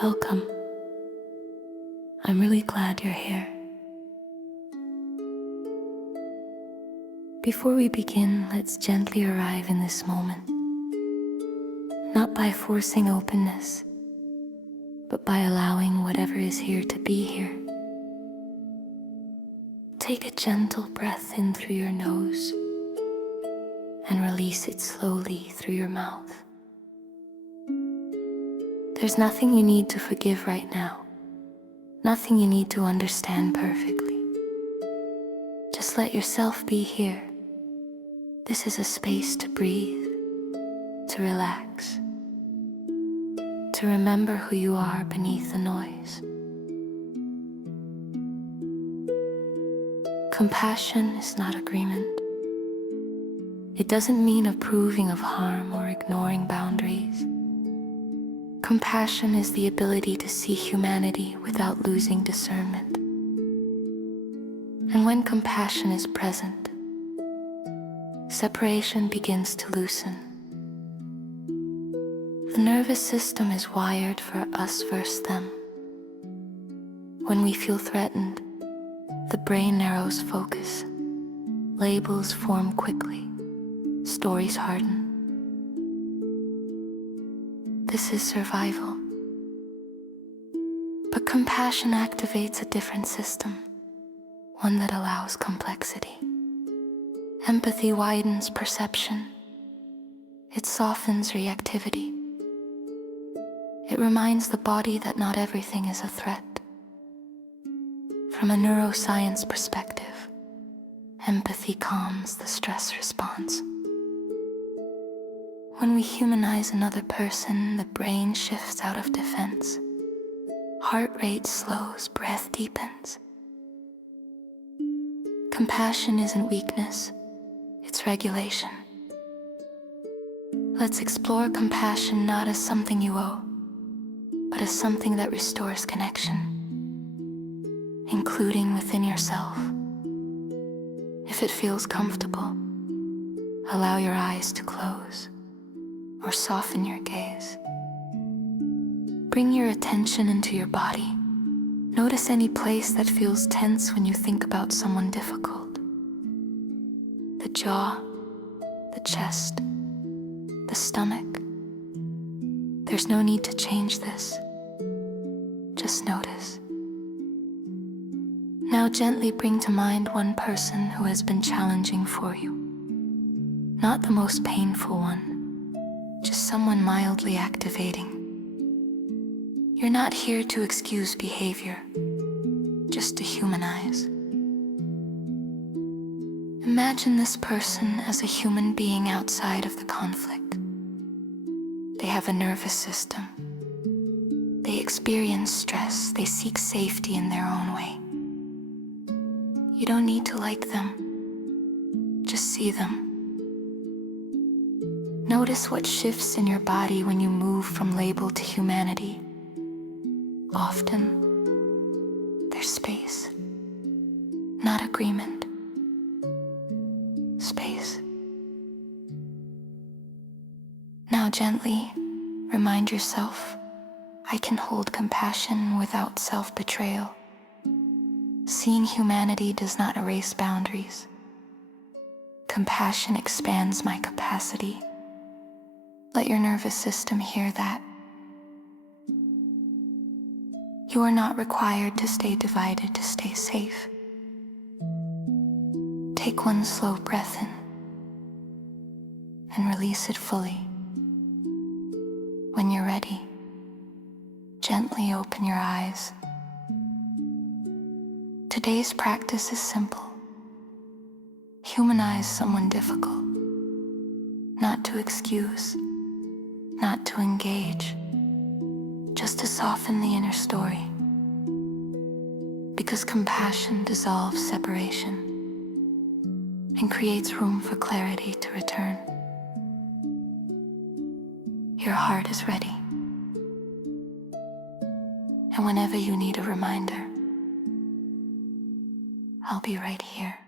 Welcome. I'm really glad you're here. Before we begin, let's gently arrive in this moment, not by forcing openness, but by allowing whatever is here to be here. Take a gentle breath in through your nose and release it slowly through your mouth. There's nothing you need to forgive right now, nothing you need to understand perfectly. Just let yourself be here. This is a space to breathe, to relax, to remember who you are beneath the noise. Compassion is not agreement. It doesn't mean approving of harm or ignoring boundaries. Compassion is the ability to see humanity without losing discernment. And when compassion is present, separation begins to loosen. The nervous system is wired for us versus them. When we feel threatened, the brain narrows focus. Labels form quickly. Stories harden. This is survival. But compassion activates a different system, one that allows complexity. Empathy widens perception. It softens reactivity. It reminds the body that not everything is a threat. From a neuroscience perspective, empathy calms the stress response. When we humanize another person, the brain shifts out of defense. Heart rate slows, breath deepens. Compassion isn't weakness, it's regulation. Let's explore compassion not as something you owe, but as something that restores connection, including within yourself. If it feels comfortable, allow your eyes to close or soften your gaze. Bring your attention into your body. Notice any place that feels tense when you think about someone difficult. The jaw, the chest, the stomach. There's no need to change this. Just notice. Now gently bring to mind one person who has been challenging for you. Not the most painful one, just someone mildly activating. You're not here to excuse behavior, just to humanize. Imagine this person as a human being outside of the conflict. They have a nervous system. They experience stress. They seek safety in their own way. You don't need to like them. Just see them. Notice what shifts in your body when you move from label to humanity. Often, there's space, not agreement. Space. Now gently remind yourself, I can hold compassion without self-betrayal. Seeing humanity does not erase boundaries. Compassion expands my capacity. Let your nervous system hear that. You are not required to stay divided to stay safe. Take one slow breath in and release it fully. When you're ready, gently open your eyes. Today's practice is simple. Humanize someone difficult, not to excuse, not to engage, just to soften the inner story. Because compassion dissolves separation and creates room for clarity to return. Your heart is ready. And whenever you need a reminder, I'll be right here.